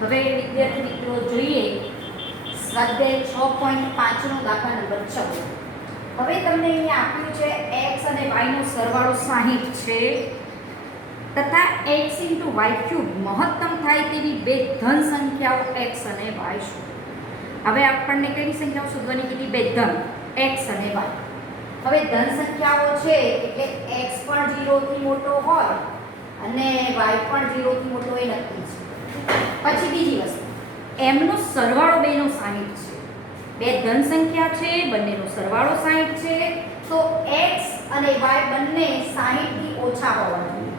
હવે વિદ્યાર્થી મિત્રો જોઈએ સ્વાધ્યાય 6.5 નો દાખલા નંબર 14. હવે તમને અહીંયા આપ્યું છે x અને y નો સરવાળો 60 છે તથા x * y³ મહત્તમ થાય તેવી બે ધન સંખ્યાઓ x અને y શોધો. હવે આપણને કઈ સંખ્યાઓ શોધવાની કીધી? બે ધન x અને y. હવે ધન સંખ્યાઓ છે એટલે x પણ 0 થી મોટો હોય અને y પણ 0 થી મોટો એ નક્કી છે. પછી બીજી વસ્તુ, m નો સરવાળો બેનો 60 છે. બે ધન સંખ્યા છે, બંનેનો સરવાળો 60 છે, તો x અને y બંને 60 થી ઓછા હોવા જોઈએ.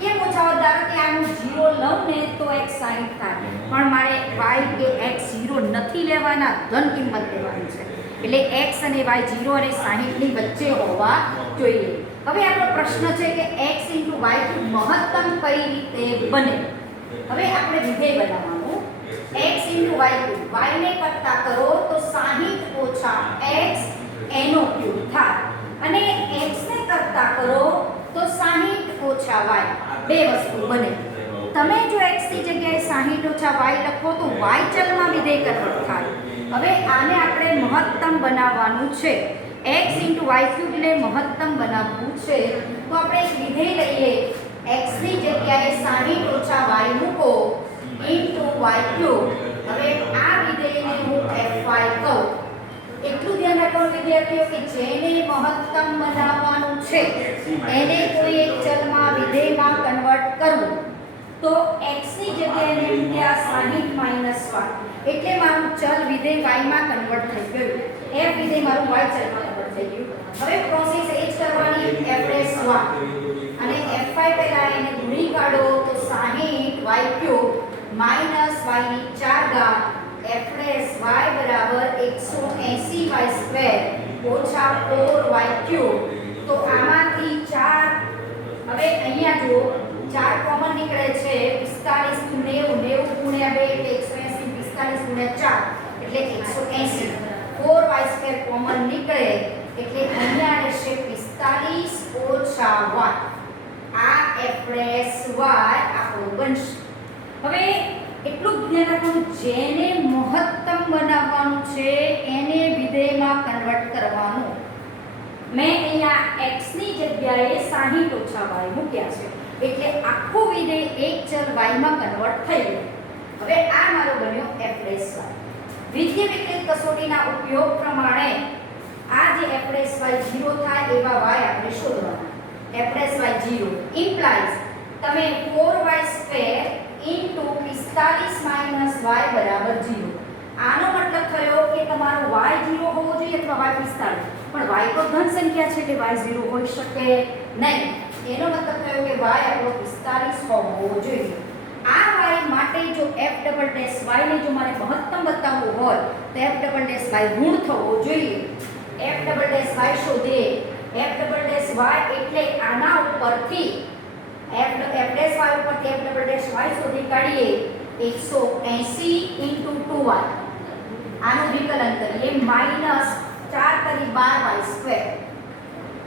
કેમ ઓછા હોય? ધારો કે આનું 0 લઉં ને તો x 60 થાય, પણ મારે y કે x 0 નથી લેવાના, ધન કિંમત લેવાની છે. એટલે x અને y 0 અને 60 ની વચ્ચે હોવા જોઈએ. હવે આપણો પ્રશ્ન છે કે x * y મહત્તમ કઈ રીતે બને? હવે આપણે વિધેય બનાવવાનું. x * y ને કરતા કરો તો 60 ઓછા x એનો ક્યુબ થાય, અને x ને કરતા કરો તો 60 ઓછા y. બે વસ્તુ બને. તમે જો x ની જગ્યાએ 60 ઓછા y લખો તો y ચલમાં વિધેય કન્વર્ટ થાય. હવે આને આપણે મહત્તમ બનાવવાનું છે. x * y³ ને મહત્તમ બનાવવું છે તો આપણે એક વિધેય લઈએ. x ની જગ્યાએ 60 ઓછા y મૂકો into y³. હવે આ વિધેયને હું fy કહું. એટલું ધ્યાન રાખવાનું વિદ્યાર્થીઓ કે જેને મહત્તમ બનાવવાનું છે એને કોઈ એક ચલમાં વિધેયમાં કન્વર્ટ કરવું. તો x ની જગ્યાએ મેં મૂક્યા 60 - y, એટલે મારું ચલ વિધેય y માં કન્વર્ટ થઈ ગયું. f વિધેય મારું y ચલમાં કન્વર્ટ થઈ ગયું. હવે પ્રોસેસ એ જ કરવાની, f'(y) અને fy પહેલા એને ગુણી કાઢો તો 60 y³ માઈનસ y ની 4 ઘાત f'(y) બરાબર 180y² ઓછા 4y³. તો આમાંથી 4, હવે અહીંયા જો 4 કોમન નીકળે છે. 45 * 90, 90 ગુણ્યા 2 એટલે 180, 45 ગુણ્યા 4 એટલે 180. 4y² કોમન નીકળે એટલે અહીંયા રહેશે 45 ઓછા y. આ f'(y) આપણો બનશે. હવે એટલું જ ધ્યાન રાખવાનું, જેને મહત્તમ બનાવવાનું છે એને વિધેયમાં કન્વર્ટ કરવાનું. મેં અહીંયા x ની જગ્યાએ 60 ઓછા y મૂક્યા છે, એટલે આખું વિધેય એક ચલ y માં કન્વર્ટ થઈ ગયું. હવે આ મારો બન્યો f'(y). વિધેય વિકલિત કસોટીના ઉપયોગ પ્રમાણે આ જે f'(y) 0 થાય એવા y આપણે શોધવાના. f'(y) 0 implies તમે 4y² into 45 - y બરાબર 0. આનો મતલબ થયો કે તમારો y 0 હોવો જોઈએ અથવા y 45, પણ y તો ધન સંખ્યા છે એટલે y 0 હોઈ શકે નહીં. એનો મતલબ થયો કે y આપણો 45 હોવો જોઈએ. આ y માટે જો f'(y) ને જો મારે મહત્તમ બતાવવું હોય તો f'(y) ઋણ થવો જોઈએ. f'(y) શોધે. f'(y) એટલે આના ઉપરથી f'(y) ઉપરથી f'(y) શોધી કાઢીએ. 180 * 2y, આનું વિકલન કરીએ માઈનસ 4 × 12y².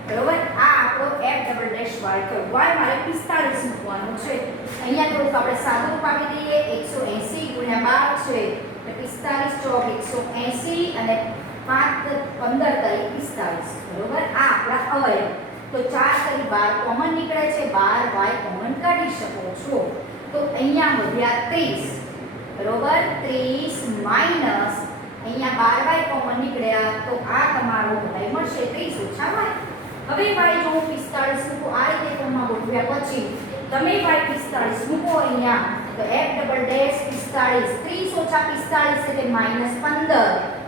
બરોબર? આ આપણો f'(y) થયો. y મારે 45 મૂકવાનું છે. અહીંયા થોડુંક આપણે સાદું રૂપ આપી દઈએ. 180 × 12 છે એટલે 45 × 180 અને 5 15 તારીખ 45. બરોબર? આ આપણા અવયવ. તો 4 × 12 કોમન નીકળે છે, 12y કોમન કાઢી શકો છો. તો અહીંયા વધ્યા 30. બરોબર? 30 માઈનસ અહીંયા 12y કોમન નીકળ્યા તો આ તમારો y મળશે 30 ઓછા y. હવે y જો હું 45 મૂકું આ રીતે ફોર્મમાં ગોઠવ્યા પછી તમે y 45 મૂકો અહીંયા તો f'() 45, 30 ઓછા 45 એટલે -15,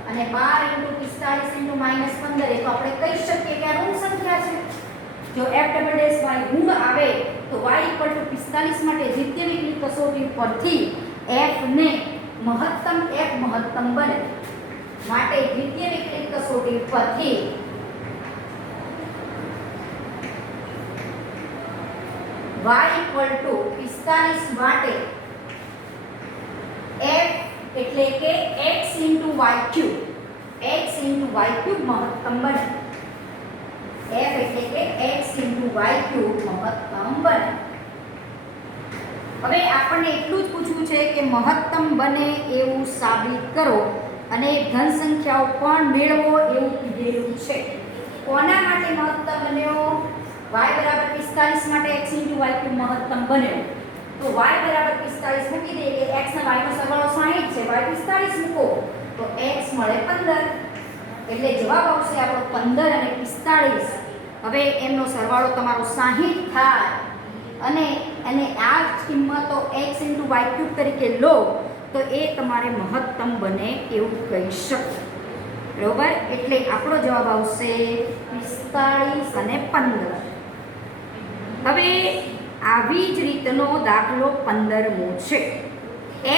અને 12 × 45 × -15 એ તો આપણે કહી શકીએ કે આ ઋણ સંખ્યા છે. જો f'(y) ઋણ આવે તો y = 45 માટે દ્વિતીય વિકલિત કસોટી પરથી f મહત્તમ બને. માટે દ્વિતીય વિકલિત કસોટી પરથી y = 45 માટે f એટલે કે x * y³, x * y³ મહત્તમ બને. f એટલે કે x * y³ મહત્તમ બને. હવે આપણને એટલું જ પૂછવું છે કે મહત્તમ બને એવું સાબિત કરો અને ધન સંખ્યાઓ પણ મેળવો એવું કીધેલું છે. કોના માટે મહત્તમ બન્યો? y બરાબર 45 માટે x * y ક્યુબ મહત્તમ બન્યો. તો y બરાબર 45 મૂકી દઈએ કે x અને y નો સરવાળો 60 છે, y 45 મૂકો તો x મળે 15. એટલે જવાબ આવશે આપણો 15 અને 45. હવે એમનો સરવાળો તમારો 60 થાય અને આ કિંમતો x * y ક્યુબ તરીકે લો તો એ તમારે મહત્તમ બને એવું કહી શકો. બરોબર? એટલે આપણો જવાબ આવશે 45 અને 15. હવે આવી જ રીતનો દાખલો 15મો છે.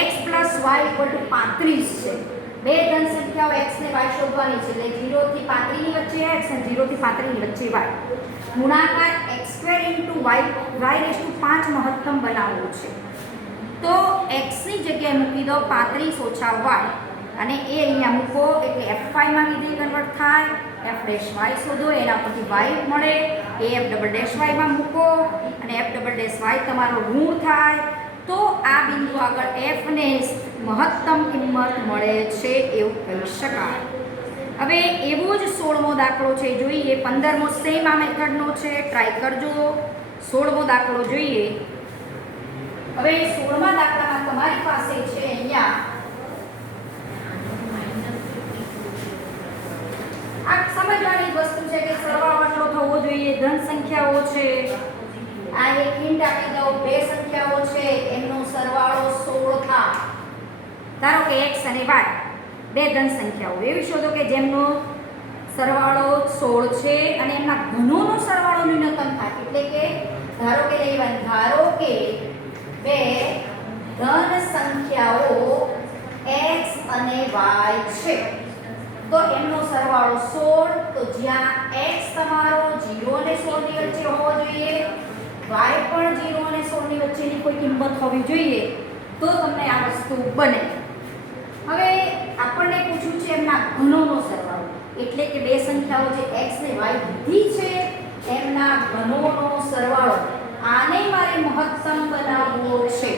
x + y = 35 છે. બે ધન સંખ્યાઓ x ને y શોધવાની છે. એટલે 0 થી 35 ની વચ્ચે x અને 0 થી 35 ની વચ્ચે y. ગુણાકાર x² * y5 મહત્તમ બનાવવું છે. તો x ની જગ્યાએ મૂકી દો 35 - y અને એ અહીંયા મૂકો એટલે f5 માં વિધેય કન્વર્ટ થાય. f' y શોધો એના પરથી y મળે એ f'' માં મૂકો અને f'' તમારો ઋણ થાય. તો આ બિંદુ આગળ f ને મહત્તમ કિંમત મળે છે એવું કહી શકાય. હવે એવો જ 16મો દાખલો છે, જોઈએ. 15મો સેમ આ મેથડનો છે, ટ્રાય કરજો. 16મો દાખલો જોઈએ. હવે 16મા દાખલામાં તમારી પાસે છે અહીંયા આ સમજવાની વસ્તુ છે કે સરવાળો આટલો થવો જોઈએ. ધન સંખ્યાઓ છે, આ એક હિન્ટ આપી દઉં, બે સંખ્યાઓ છે એમનો સરવાળો 16 થાય. ધારો કે x અને y બે ધન સંખ્યાઓ એવી શોધો કે જેમનો સરવાળો 16 છે અને એમના ઘનોનો સરવાળો ન્યૂનતમ થાય. એટલે કે ધારો કે બે ધન સંખ્યાઓ x અને y છે તો એમનો સરવાળો 16. તો જ્યાં x તમારો 0 અને 16 ની વચ્ચે હોવો જોઈએ, y પણ 0 અને 16 ની વચ્ચેની કોઈ કિંમત હોવી જોઈએ તો તમને આ વસ્તુ બને. હવે આપણને પૂછ્યું છે એમના ઘનોનો સરવાળો. એટલે કે બે સંખ્યાઓ જે x ને y દીધી છે એમના ઘનોનો સરવાળો. આને મારે મહત્તમ બનાવવો છે.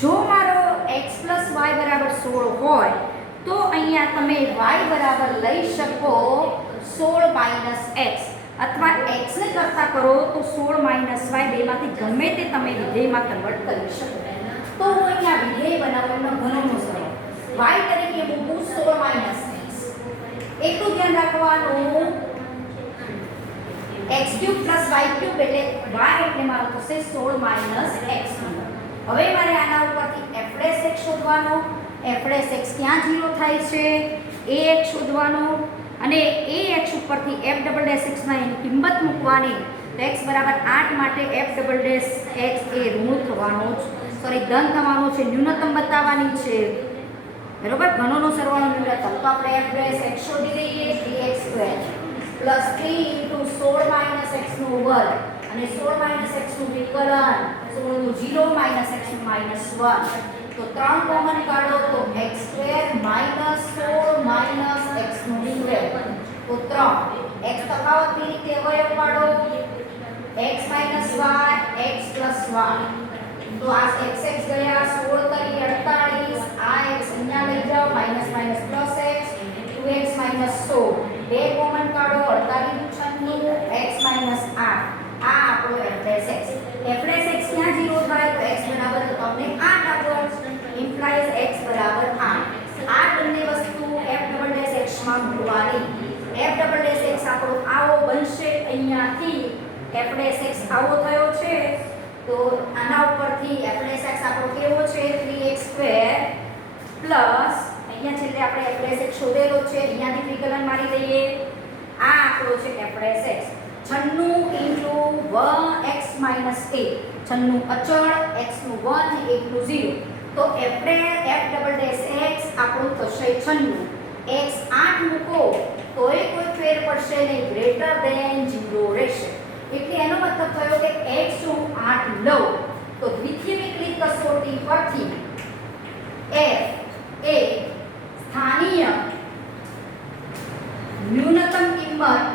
જો મારો x + y = 16 હોય તો અહીંયા તમે y બરાબર લઈ શકો 16 - x અથવા x ને કરતા કરો તો 16 - y બેમાંથી ગમે તે તમે વિધેયમાં કન્વર્ટ કરી શકો. તો હું અહીંયા વિધેય બનાવું એમનો ઘનોનો સરવાળો y તરીકે મૂકું 16 - x. એટલું ધ્યાન રાખવાનું x³ + y³ એટલે y એટલે મારો થશે 16 - x. હવે મારે આના ઉપરથી f' શોધવાનો. f' ક્યાં 0 થાય છે ax શોધવાનો અને ax ઉપરથી f'' માં એની કિંમત મૂકવાની. તો x બરાબર 8 માટે f'' એ ઋણ થવાનો છે, ધન થવાનો છે, ન્યૂનતમ બતાવવાની છે. બરોબર? ઘનોનો સરવાળો ન્યૂનતમ. તો આપણે f' શોધી દઈએ. 3x² + 3 × 16 - x નો વર્ગ અને 16 - x નું વિકલન 16 નું 0 - x નું -1. તો 3 કોમન કાઢો તો x² - 16 - x નું વિકલન. તો 3 x તફાવતની રીતે અવયવ પાડો. x - y x + y. તો આ x ગયા 16 તરી 48. આ x અહીંયા લઈ જાઓ -+ x 2x - 16. બે કોમન કાઢો 48 નું 96 x - 8. આ આપણો f'(x). f'(x) ક્યાં 0 થાય તો x બરાબર તમને 8 આવશે. ઇમ્પ્લાઇઝ x બરાબર 8. આ બંને વસ્તુ f'(x) માં મૂકવાની. f'(x) આપણો આવો બનશે. અહીંયાથી f'(x) આવો થયો છે તો આના ઉપરથી f'(x) આપણો કેવો છે 3x² પ્લસ અહીંયા છેલ્લે આપણે f'(x) શોધેલો છે. અહીંયાથી વિકલન મારી દઈએ. આ આપણો છે f'(x). 96 × 1x - 8. 96 અચળ, x નું 1 1 નું 0. તો f'(x) આપણું થશે 96. x 8 મૂકો તોય કોઈ ફેર પડશે નહીં, ગ્રેટર ધેન 0 રહેશે. એટલે એનો મતલબ થયો કે x હું 8 લઉં તો દ્વિતીય વિકલિત કસોટી પરથી f એ સ્થાનીય ન્યૂનતમ કિંમત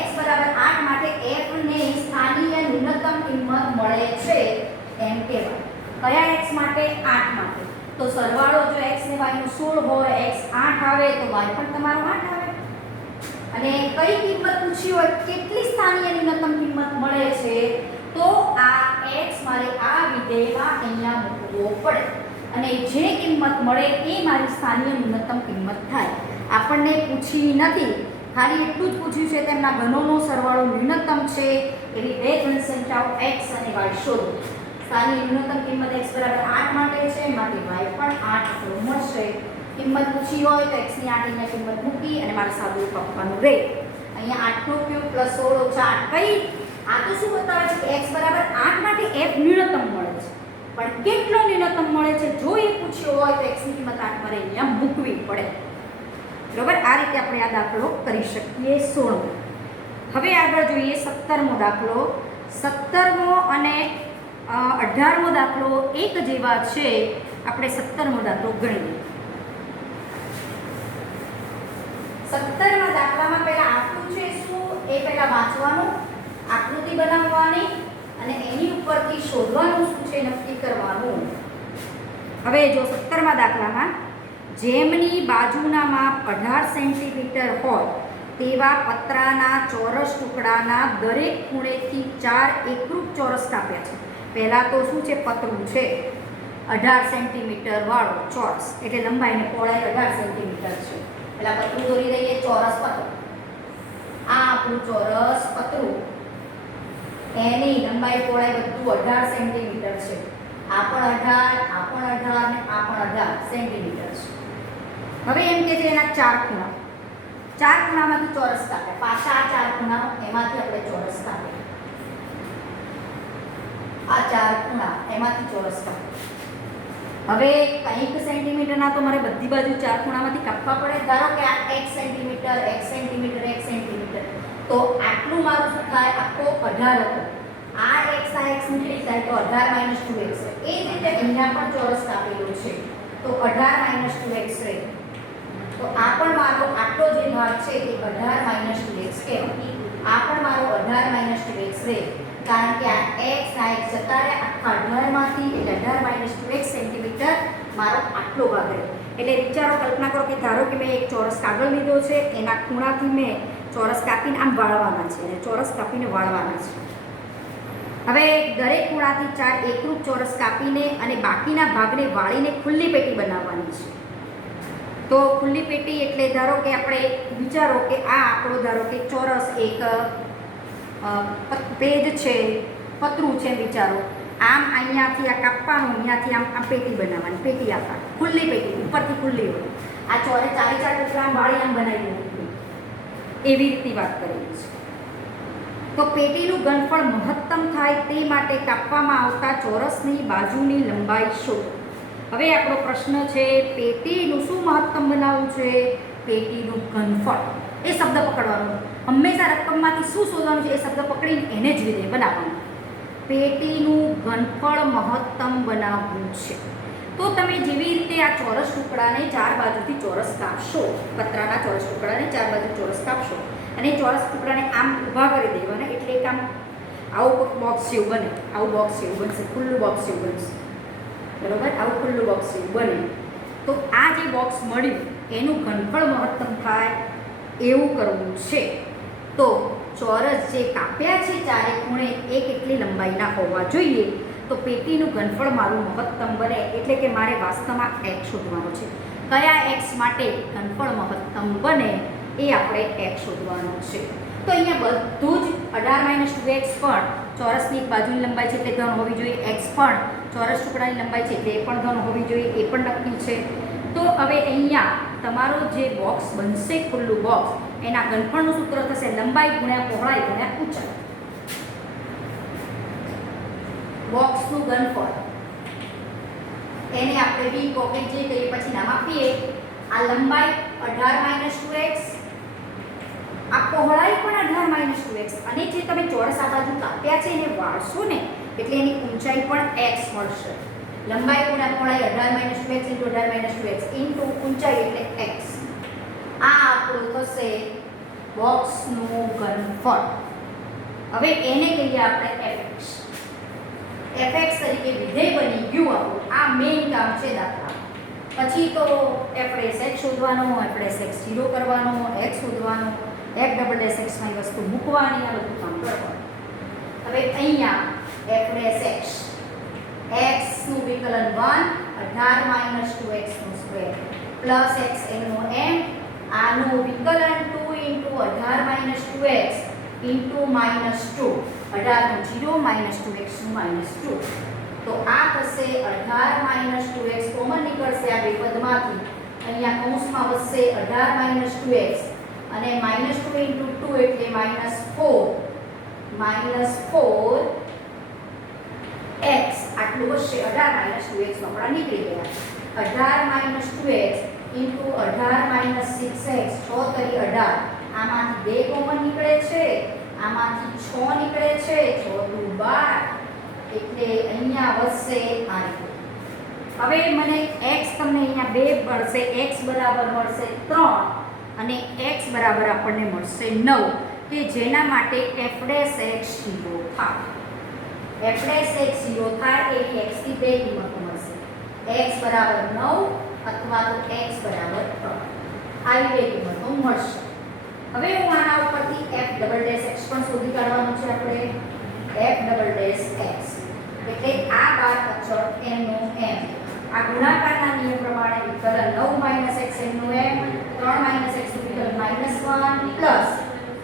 x બરાબર 8 માટે f ને સ્થાનીય ન્યૂનતમ કિંમત મળે છે એમ કહેવાય. કયા x માટે? 8 માટે. તો સરવાળો જો x ને y નો 16 હોય, x 8 આવે તો y પણ તમારો 8 આવે. અને કઈ કિંમત પૂછી હોય, કેટલી સ્થાનીય ન્યૂનતમ કિંમત મળે છે, તો આ x મારે આ વિધેયમાં અહીંયા મૂકવો પડે અને જે કિંમત મળે એ મારી સ્થાનીય ન્યૂનતમ કિંમત થાય. આપણને પૂછી નથી, ખાલી એટલું જ પૂછ્યું છે તેમના ઘનોનો સરવાળો ન્યૂનતમ છે એવી બે ધન સંખ્યાઓ x અને y શોધો. સ્થાનીય ન્યૂનતમ કિંમત x બરાબર 8 માટે છે, માટે y પણ 8 મળશે. કિંમત પૂછી હોય તો x ની 8 ની કિંમત મૂકી અને મારે સાદું આપવાનું રહે. અહીંયા 8 નો ક્યુબ પ્લસ 16 ઓછા 8 કઈ આ તો શું બતાવે છે કે x બરાબર 8 માટે f ન્યૂનતમ મળે છે, પણ કેટલો ન્યૂનતમ મળે છે જો એ પૂછ્યો હોય તો x ની કિંમત 8 મારે અહીંયા મૂકવી પડે. બરાબર, આ રીતે આપણે આ દાખલો કરી શકીએ. 16મો. હવે આગળ જોઈએ 17મો દાખલો. 17મો અને 18મો દાખલો એક જેવા છે. આપણે 17મો દાખલો ગણીએ. 17મા દાખલામાં પહેલા આપ્યું છે શું એ પહેલા વાંચવાનું, આકૃતિ બનાવવાની અને એની ઉપરથી શોધવાનું શું છે નક્કી કરવાનું. હવે જો 17મા દાખલામાં જેમની બાજુના માપ 18 સેન્ટીમીટર હોય તેવા પતરાના ચોરસ ટુકડાના દરેક ખૂણેથી 4 એકરૂપ ચોરસ કાપ્યા છે. પહેલા તો શું છે, પતરું છે 18 સેન્ટીમીટર વાળો ચોરસ, એટલે લંબાઈ અને પહોળાઈ 18 સેન્ટીમીટર છે. પહેલા પતરું દોરી દઈએ, ચોરસ પતરું. આ આપણું ચોરસ પતરું, એની લંબાઈ પહોળાઈ બધું 18 સેન્ટીમીટર છે. આ પણ 18, આ પણ 18 અને આ પણ 18 સેન્ટીમીટર છે. હવે એમ કે છે એના 4 ખૂણા, 4 ખૂણામાંથી ચોરસ કાપે. પાછા આ 4 ખૂણા એમાંથી આપણે ચોરસ કાપે. આ 4 ખૂણા એમાંથી ચોરસ કાપે. હવે કંઈક સેન્ટીમીટરના તો મારે બધી બાજુ 4 ખૂણામાંથી કાપવા પડે. ધારો કે આ 1 સેન્ટીમીટર, 1 સેન્ટીમીટર, 1 સેન્ટીમીટર, તો આટલું મારું શું થાય, આખો 18 હતો. આ x આ x નીકળી જાય તો 18 - 2x. એ જ રીતે અહીંયા પણ ચોરસ કાપેલો છે તો 18 - 2x રહે. તો આ પણ મારો આટલો જે ભાગ છે એ 18 - 2x કહેવાય. આ પણ મારો 18 - 2x રહે, કારણ કે આ x આ x જતા રહે આખા 18માંથી, એટલે 18 - 2x સેન્ટીમીટર મારો આટલો ભાગ રહે. એટલે વિચારો, કલ્પના કરો કે ધારો કે મેં એક ચોરસ કાગળ લીધો છે, એના ખૂણાથી મેં ચોરસ કાપીને આમ વાળવાના છે અને ચોરસ કાપીને વાળવાના છે. હવે દરેક ખૂણાથી 4 એકરૂપ ચોરસ કાપીને અને બાકીના ભાગને વાળીને ખુલ્લી પેટી બનાવવાની છે. તો ખુલ્લી પેટી એટલે ધારો કે આપણે વિચારો કે આ આપણો ધારો કે ચોરસ એક પેજ છે, પતરું છે, વિચારો આમ અહીંયાથી આ કાપવાનું, અહીંયાથી આમ આ પેટી બનાવવાની, પેટી આપવા ખુલ્લી પેટી, ઉપરથી ખુલ્લી હોય. આ ચોરે 4 ટુકડા વાળી આમ બનાવી દીધું, એવી રીતની વાત કરેલી છે. તો પેટીનું ઘનફળ મહત્તમ થાય તે માટે કાપવામાં આવતા ચોરસની બાજુની લંબાઈ શોધો. હવે આપણો પ્રશ્ન છે પેટીનું શું મહત્તમ બનાવવું છે, પેટીનું ઘનફળ. એ શબ્દ પકડવાનો, હંમેશા રકમમાંથી શું શોધવાનું છે એ શબ્દ પકડીને એને જ વિધેય બનાવવાનું. પેટીનું ઘનફળ મહત્તમ બનાવવું છે. તો તમે જેવી રીતે આ ચોરસ ટુકડાને 4 બાજુથી ચોરસ કાપશો, પતરાના ચોરસ ટુકડાને 4 બાજુ ચોરસ કાપશો અને ચોરસ ટુકડાને આમ ઊભા કરી દેવાના, એટલે એક આમ આવું બોક્સ જેવું બને, આવું બોક્સ જેવું બનશે, ખુલ્લું બોક્સ જેવું બનશે. બરોબર, આવું ખુલ્લું બોક્સ જેવું બને. તો આ જે બોક્સ મળ્યું એનું ઘનફળ મહત્તમ થાય એવું કરવું છે. તો ચોરસ જે કાપ્યા છે 4 ખૂણે એ કેટલી લંબાઈના હોવા જોઈએ, તો પેટીનું ઘનફળ મારું મહત્તમ બને, એટલે કે મારે વાસ્તવમાં x શોધવાનો છે. કયા x માટે ઘનફળ મહત્તમ બને એ આપણે x શોધવાનું છે. તો અહીંયા બધું જ 18 - 2x પણ ચોરસની એક બાજુની લંબાઈ છે એટલે ધન હોવી જોઈએ, x પણ ચોરસ ટુકડાની લંબાઈ છે એટલે એ પણ ધન હોવી જોઈએ, એ પણ નક્કી છે. તો હવે અહીંયા તમારો જે બોક્સ બનશે, ખુલ્લું બોક્સ, એના ઘનફળનું સૂત્ર થશે લંબાઈ ગુણ્યા પહોળાઈ ગુણ્યા ઊંચાઈ. બોક્સનું ઘનફળ એને આપણે v પોકેટ જે કહીએ પછી નામ આપીએ. આ લંબાઈ 18 - 2x, આ પહોળાઈ પણ 18 - 2x, અને જે તમે ચોરસ આ બાજુ કાપ્યા છે એને વાળશો ને એટલે એની ઊંચાઈ પણ x મળશે. લંબાઈ ગુણ્યા પહોળાઈ 18 - 2x * 18 - 2x ઇન્ટુ ઊંચાઈ એટલે x. આ આપણું થશે બોક્સનું ઘનફળ. હવે એને કહીએ આપણે fx. fx તરીકે વિધેય બની ગયું આપણું. આ મેઇન કામ છે દાખલા. પછી તો f ડેશ x શોધવાનો, f ડેશ x 0 કરવાનો, x શોધવાનો, f ડબલ ડેશ x માં વસ્તુ મૂકવાની, આ બધું કામ કરવાનું. હવે અહીંયા f ડેશ x x નું વિકલન 1 18 - 2x નો સ્ક્વેર પ્લસ x એનો m આનું વિકલન 2 * 18 - 2x into -2 18 નું 0 - 2x નું -2. તો આ થશે 18 - 2x કોમન નીકળશે આ બે પદમાંથી. અહીંયા કૌંસમાં વધશે 18 - 2x અને -2 * 2 એટલે -4 x આટલું વધશે. 18 - 2x નો આપણા નીકળી ગયા. 18 - 2x into 18 - 6x 6 તરી 18. આમાંથી 2 કોમન નીકળે છે, આમાંથી 6 નીકળે છે, 6 દુ 12 એટલે અહીંયા વધશે આ રીતે. હવે મને x તમને અહીંયા 2 મળશે, x બરાબર મળશે 3 અને x બરાબર આપણને મળશે 9 કે જેના માટે f ડેશ x 0 થાય. f ડેશ x 0 થાય એવી x ની બે કિંમતો મળશે. x બરાબર 9 અથવા તો x બરાબર 3 આવી બે કિંમતો મળશે. હવે હું આના ઉપરથી f ડબલ ડેશ x પણ શોધી કાઢવાનું છે આપણે. f ડબલ ડેશ x એટલે આ બાદ અચળ m નો m. આ ગુણાકારના નિયમ પ્રમાણે વિકલન 9 - x m નો m 3 - x નું વિકલન -1 પ્લસ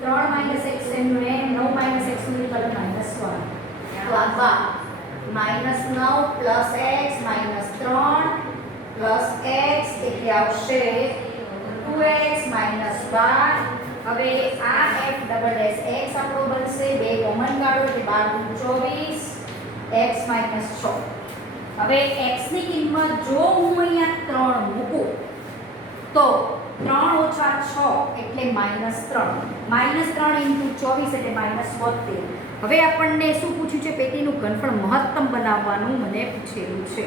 3 - x m નો m 9 - x નું વિકલન -1. તો આ બા -9 પ્લસ x -3 પ્લસ x એટલે આવશે 2x -12. હવે આ f ડબલ ડેશ x આપણો બનશે. બે કોમન કાઢો એટલે 12 * 24 x - 6. હવે x ની કિંમત જો હું અહીંયા 3 મૂકું તો 3 - 6 એટલે -3 -3 * 24 એટલે -72. હવે આપણને શું પૂછ્યું છે? પેટીનું ઘનફળ મહત્તમ બનાવવાનું મને પૂછેલું છે.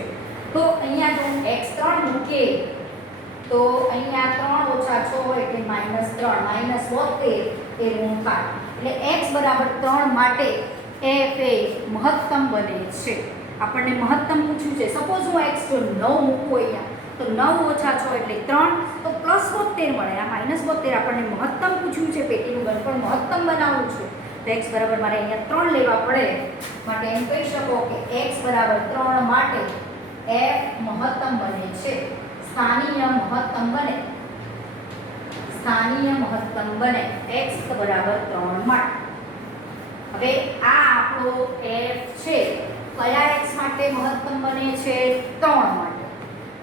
તો અહીંયા જો હું x3 મૂકીએ તો અહીંયા 3 - 6 એટલે -3 -72 એ ઋણ થાય. એટલે x બરાબર 3 માટે f એ મહત્તમ બને છે. આપણને મહત્તમ પૂછ્યું છે. સપોઝ હું x જો 9 મૂકું અહીંયા તો 9 - 6 એટલે 3 તો +72 મળે. આ -72 આપણને મહત્તમ પૂછ્યું છે. પેટીનું ઘનફળ મહત્તમ બનાવવું છે તો x બરાબર મારે અહીંયા 3 લેવા પડે. માટે એમ કહી શકો કે x બરાબર 3 માટે f મહત્તમ બને છે. સ્થાનીય મહત્તમ બને. સ્થાનીય મહત્તમ બને x બરાબર 3 માટે. હવે આ આપણો f છે. કયા x માટે મહત્તમ બને છે? 3 માટે.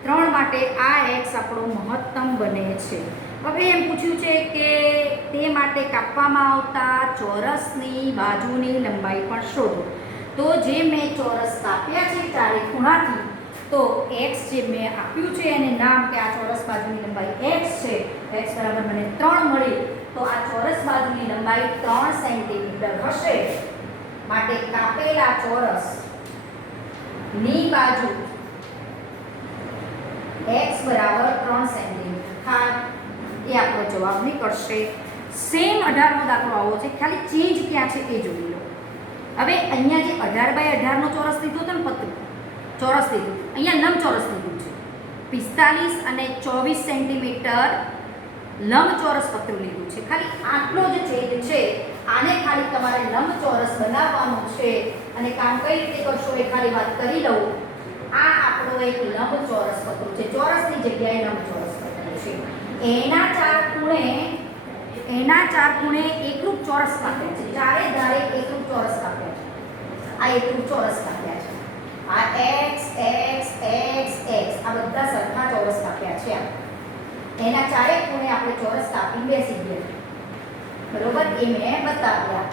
3 માટે આ x આપણો મહત્તમ બને છે. હવે એમ પૂછ્યું છે કે તે માટે કાપવામાં આવતા ચોરસની બાજુની લંબાઈ પણ શોધો. તો જે મેં ચોરસ કાપ્યા છે ચારે ખૂણાથી તો x જે મેં આપ્યું છે એને નામ કે આ ચોરસ બાજુની લંબાઈ x છે. x બરાબર મને 3 મળી તો આ ચોરસ બાજુની લંબાઈ 3 સેન્ટીમીટર હશે. માટે કાપેલા ચોરસ ની બાજુ x બરાબર 3 સેન્ટીમીટર થાય એ આપણો જવાબ નીકળશે. સેમ 18મો દાખલો આવો છે, ખાલી ચેન્જ ક્યાં છે એ જોઈ લો. હવે અહીંયા જે 18 × 18 નો ચોરસ લીધો હતો ને પતરું ચોરસ લીધું, અહીંયા લંબચોરસ લીધું છે. 45 અને 24 સેન્ટીમીટર લંબચોરસ પતરું લીધું છે. ખાલી આટલો જ છેદ છે. આને ખાલી તમારે લંબચોરસ બનાવવાનું છે અને કામ કઈ રીતે કરશો એ ખાલી વાત કરી લઉં. આ આપણો એક લંબચોરસ પતરું છે. ચોરસની જગ્યાએ લંબચોરસ પતરું છે. એના ચાર ખૂણે એકરૂપ ચોરસ કાપ્યા છે. ચારે ધારે એકરૂપ ચોરસ કાપ્યા છે. આ એકરૂપ ચોરસ કાપ્યા છે. આ x x x x આ બધા સરખા ચોરસ કાપ્યા છે. એના ચારે ખૂણે આપણે ચોરસ કાપી બેસી ગયા. બરોબર, એ મેં બતાવ્યા.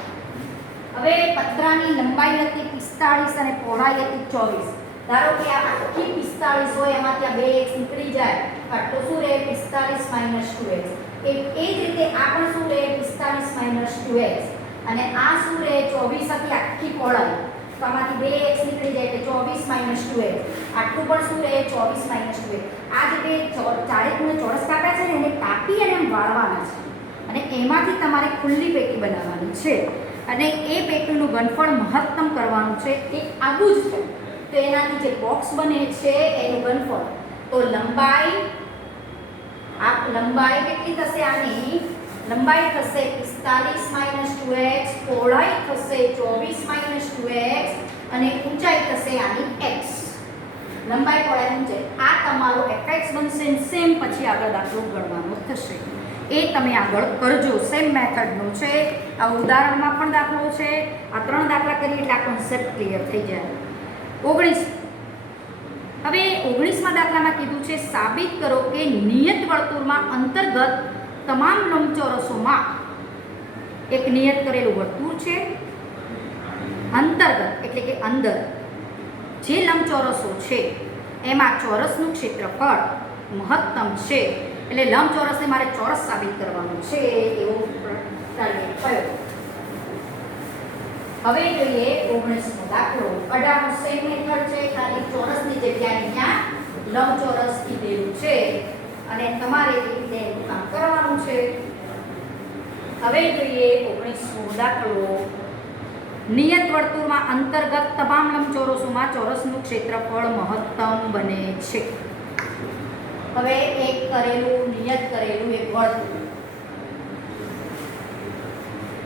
હવે પતરાની લંબાઈ હતી 45 અને પહોળાઈ હતી 24. ધારો કે આ આખી 45 હોય એમાંથી આ 2x નીકળી જાય તો શું રહે? 45 - 2x. એ જ રીતે આ પણ શું રહે? 45 - 2x. અને આ શું રહે? 24 હતી આખી પહોળાઈ તો આમાંથી 2x નીકળી જાય એટલે 24 - 2x. આટલું પણ શું રહે? 24 - 2x. આ જે બે ચારે ખૂણે ચોરસ કાપ્યા છે ને એને કાપી અને એમ વાળવાના છે અને એમાંથી તમારે ખુલ્લી પેટી બનાવવાની છે. અને એ બેટનું ઘનફળ મહત્તમ કરવાનું છે. એ આવું જ છે. તો એનાથી જે બોક્સ બને છે એનું ઘનફળ, તો લંબાઈ કેટલી થશે? આની લંબાઈ થશે 45 - 2x, પહોળાઈ થશે 24 - 2x અને ઊંચાઈ થશે આની x. લંબાઈ, પહોળાઈ, ઊંચાઈ આ તમારો fx બનશે. સેમ પછી આગળ દાખલો ગણવાનો થશે. એ તમે આગળ કરજો. સેમ મેથડનો છે. આ ઉદાહરણમાં પણ દાખલો છે. આ 3 દાખલા કરીએ એટલે આ કોન્સેપ્ટ ક્લિયર થઈ જાય. 19. હવે 19માં દાખલામાં કીધું છે સાબિત કરો કે નિયત વર્તુળમાં અંતર્ગત તમામ લંબચોરસોમાં, એક નિયત કરેલું વર્તુળ છે, અંતર્ગત એટલે કે અંદર જે લંબચોરસો છે એમાં ચોરસનું ક્ષેત્રફળ મહત્તમ છે. એટલે લંબચોરસને મારે ચોરસ સાબિત કરવાનું છે એવો ટાર્ગેટ થયો. હવે જોઈએ 19મો દાખલો. 18 સેમ મેથડ છે, ખાલી ચોરસની જગ્યાએ અહીંયા લંબચોરસ કીધેલું છે અને તમારે એ રીતે એનું કામ કરવાનું છે. હવે જોઈએ 19મો દાખલો. નિયત વર્તુળમાં અંતર્ગત તમામ લંબચોરસોમાં ચોરસનું ક્ષેત્રફળ મહત્તમ બને છે. હવે એક કરેલું નિયત કરેલું એક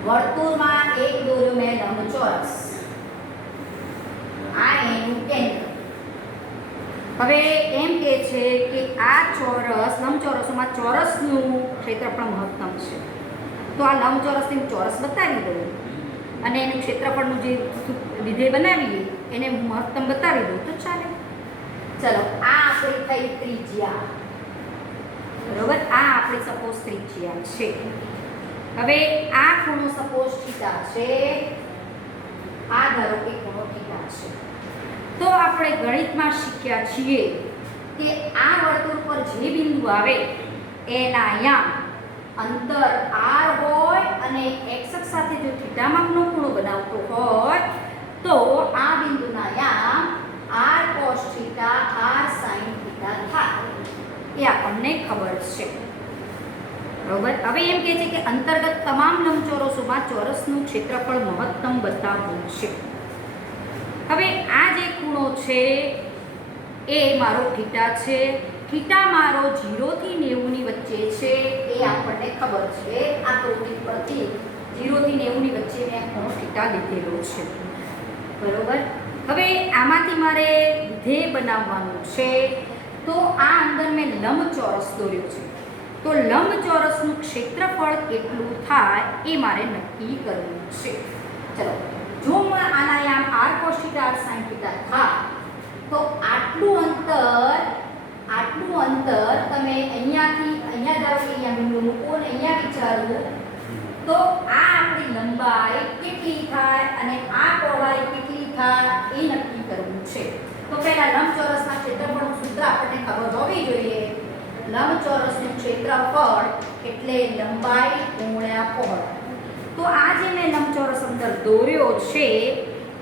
વર્તુળમાં એક દોર્યું મેં લંબચોરસ, આ એનું કેન્દ્ર. હવે એમ કે છે કે આ ચોરસ લંબચોરસોમાં ચોરસનું ક્ષેત્રફળ મહત્તમ છે. તો આ લંબચોરસને હું ચોરસ બતાવી દઉં અને એનું ક્ષેત્રફળનું જે વિધેય બનાવીએ એને હું મહત્તમ બતાવી દઉં તો ચાલે. ચલો, આ આપણી થઈ ત્રિજ્યા, બરોબર? આ આપણી સપોઝ ત્રિજ્યા છે. હવે આ ખૂણો સપોઝ થીટા છે, આ ધારો કે ખૂણો થીટા છે. તો આપણે ગણિતમાં શીખ્યા છીએ કે આ વર્તુળ પર જે બિંદુ આવે એના યામ અંતર r હોય અને x અક્ષ સાથે જો થીટામાં ખૂણો બનાવતો હોય તો આ બિંદુના યામ r cos θ r sin θ થાય. એ આપણને ખબર છે, બરોબર? હવે એમ કહે છે કે અંતર્ગત તમામ લંબચોરસોમાં ચોરસનું ક્ષેત્રફળ મહત્તમ બતાવવું છે. હવે આ જે ખૂણો છે એ મારો થીટા છે. થીટા મારો 0 થી 90 ની વચ્ચે છે એ આપણને ખબર છે. આ આકૃતિ પરથી 0 થી 90 ની વચ્ચે મેં ખૂણો થીટા લીધેલો છે, બરોબર? હવે આમાંથી મારે વિધેય બનાવવાનું છે. તો આ અંદર મેં લંબચોરસ દોર્યો છે. તો લંબચોરસનું ક્ષેત્રફળ કેટલું થાય એ મારે નક્કી કરવું છે. ચલો, જો આના યામ r cos θ r sin θ થાય તો આટલું અંતર તમે અહીંયા ધારો કે અહીંયા બિંદુ મૂકો ને અહીંયા વિચારો તો આ આપણી લંબાઈ કેટલી થાય અને આ પહોળાઈ કેટલી થાય એ નક્કી કરવું છે. તો પહેલા લંબચોરસના ક્ષેત્રફળનું સૂત્ર આપણને ખબર હોવી જોઈએ. લંબચોરસનું ક્ષેત્રફળ એટલે લંબાઈ ગુણ્યા પહોળાઈ. તો આ જે મેં લંબચોરસ અંદર દોર્યો છે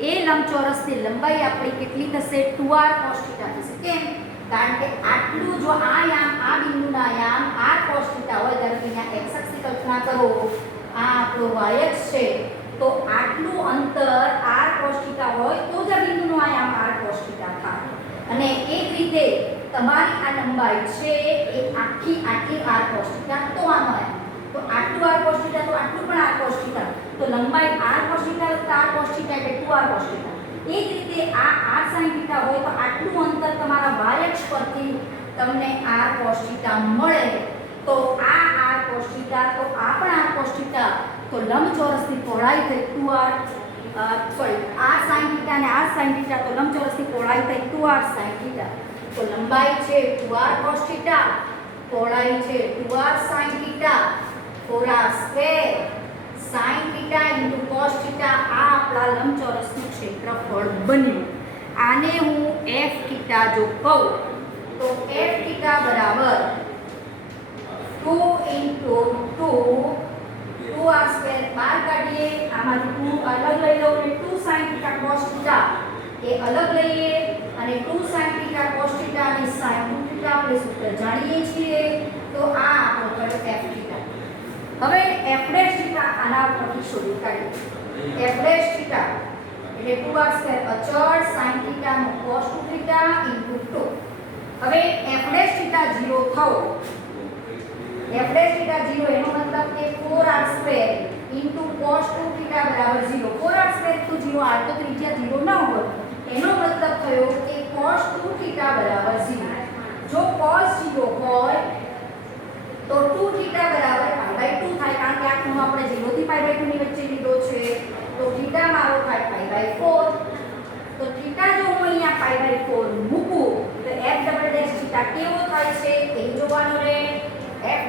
એ લંબચોરસની લંબાઈ આપણી કેટલી થશે? 2r cos θ થશે. કેમ? કારણ કે આટલું જો આ યામ આ બિંદુના યામ r cos θ હોય, ધારો કે અહીંયા x અક્ષની કલ્પના કરો, આ આપણો y અક્ષ છે, તો આટલું અંતર r cos θ હોય તો જ આ બિંદુનો આ યામ r cos θ થાય. અને એ જ રીતે તમારી આ લંબાઈ છે એ આટલી r cos θ તો આનો યામ, તો આટલું r cos θ તો આટલું પણ r cos θ, તો લંબાઈ r cos θ r cos θ એટલે 2r cos θ. એ જ રીતે આ r sin θ હોય તો આટલું અંતર તમારા y અક્ષ પરથી તમને r cos θ મળે. તો આ r cos θ તો આ પણ r cos θ, તો લંબચોરસની પહોળાઈ થઈ 2r r sin θ અને r sin θ, તો લંબચોરસની પહોળાઈ થઈ 2r sin θ. તો લંબાઈ છે 2r cos θ, પહોળાઈ છે 2r sin θ, 4r square sin θ * cos θ. આ આપણા લંબચોરસનું ક્ષેત્રફળ બન્યું. આને હું f θ જો કહું તો f θ બરાબર 2 * 2r સ્ક્વેર બહાર કાઢીએ, આમાંથી 2 અલગ લઈ લઉં અને 2 sin θ cos θ એ અલગ લઈએ અને 2 sin θ cos θ અને sin 2θ આપણે સૂત્ર જાણીએ છીએ. તો આ આપણો થયો f θ. હવે f' θ આના પરથી શોધી કાઢીએ. f ડેશ થીટા એટલે 2r² અચળ sin થીટા નો cos 2 થીટા into 2. હવે f ડેશ થીટા 0 થવો, f ડેશ થીટા 0 એનો મતલબ કે 4r² into cos 2 થીટા બરાબર 0. 4r² તો 0, r તો ત્રિજ્યા 0 ન હોય, એનો મતલબ થયો કે cos 2 થીટા બરાબર 0. જો cos 0 હોય તો 2 થીટા બરાબર π/2 થાય, કારણ કે આ ખૂણો આપણે 0 થી π/2 ની વચ્ચે લીધો છે. તો થીટા મારો થાય π/4. તો થીટા જો હું અહીંયા π/4 મૂકું તો f થીટા કેવો થાય છે એ જોવાનું રહે. f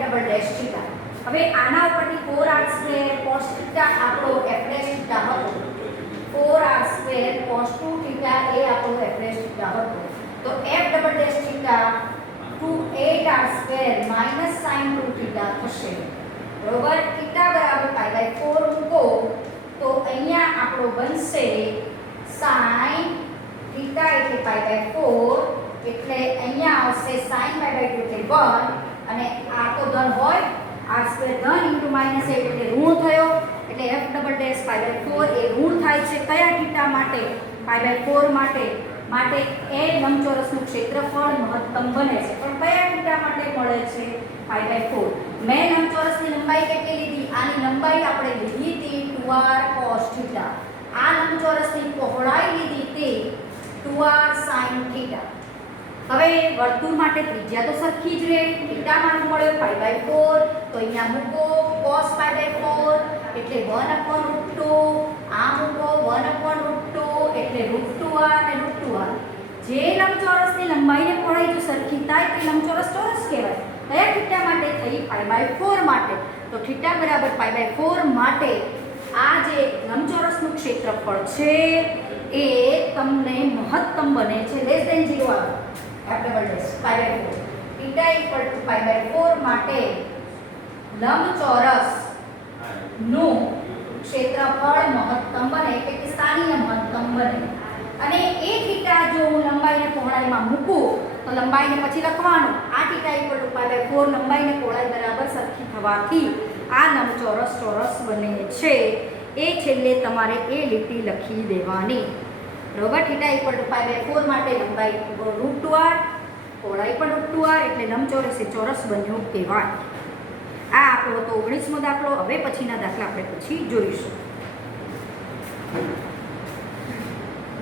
થીટા હવે આના ઉપરથી 4r² cos થીટા આપણો f થીટા હતો, 4r² cos 2 થીટા એ આપણો f થીટા હતો. તો f theta 8r² minus sin 2 theta થશે. બરોબર, થીટા બરાબર π/4 મૂકો તો અહીંયા આપણો બનશે sin થીટા એટલે π/4 એટલે અહીંયા આવશે sin π/2 એટલે 1 અને આ તો ધન હોય, r² ધન into -8 એટલે ઋણ થયો, એટલે f π/4 એ ઋણ થાય છે. કયા થીટા માટે? π/4 માટે. માટે એ લંબચોરસનું ક્ષેત્રફળ મહત્તમ બને છે. પણ કયા થીટા માટે મળે છે? π/4. મેં લંબચોરસની લંબાઈ કેટલી લીધી? આની લંબાઈ આપણે લીધી હતી 2r cos થીટા. આ લંબચોરસની પહોળાઈ લીધી હતી 2r sin થીટા. હવે વર્તુળ માટે ત્રિજ્યા તો સરખી જ રહે. થીટા મારું મળ્યો π/4, તો અહીંયા મૂકો cos π/4 એટલે 1/√2, આ મૂકો 1/√2 એટલે √2r અને √2r. જે લંબચોરસની લંબાઈ ને પહોળાઈ જો સરખી થાય તે લંબચોરસ ચોરસ કહેવાય. કયા થીટા માટે થઈ? π/4 માટે. તો થીટા બરાબર π/4 માટે આ જે લંબચોરસનું ક્ષેત્રફળ છે એ તમને મહત્તમ બને છે. લેસ ધેન 0 આવે f π/4. થીટા π/4 માટે લંબચોરસ નું ક્ષેત્રફળ મહત્તમ બને એટલે કે સ્થાનીય મહત્તમ બને. અને એ થીટા જો હું લંબાઈને પહોળાઈમાં મૂકું તો લંબાઈને પછી લખવાનું આ થીટા π/4 લંબાઈને પહોળાઈ બરાબર સરખી થવાથી આ લંબચોરસ ચોરસ બને છે. એ છેલ્લે તમારે એ લીટી લખી દેવાની. બરોબર, થીટા π/4 માટે લંબાઈ √2r, પહોળાઈ પણ √2r એટલે લંબચોરસ એ ચોરસ બન્યું કહેવાય. આ આપણો હતો 19મો દાખલો. હવે પછીના દાખલા આપણે પછી જોઈશું.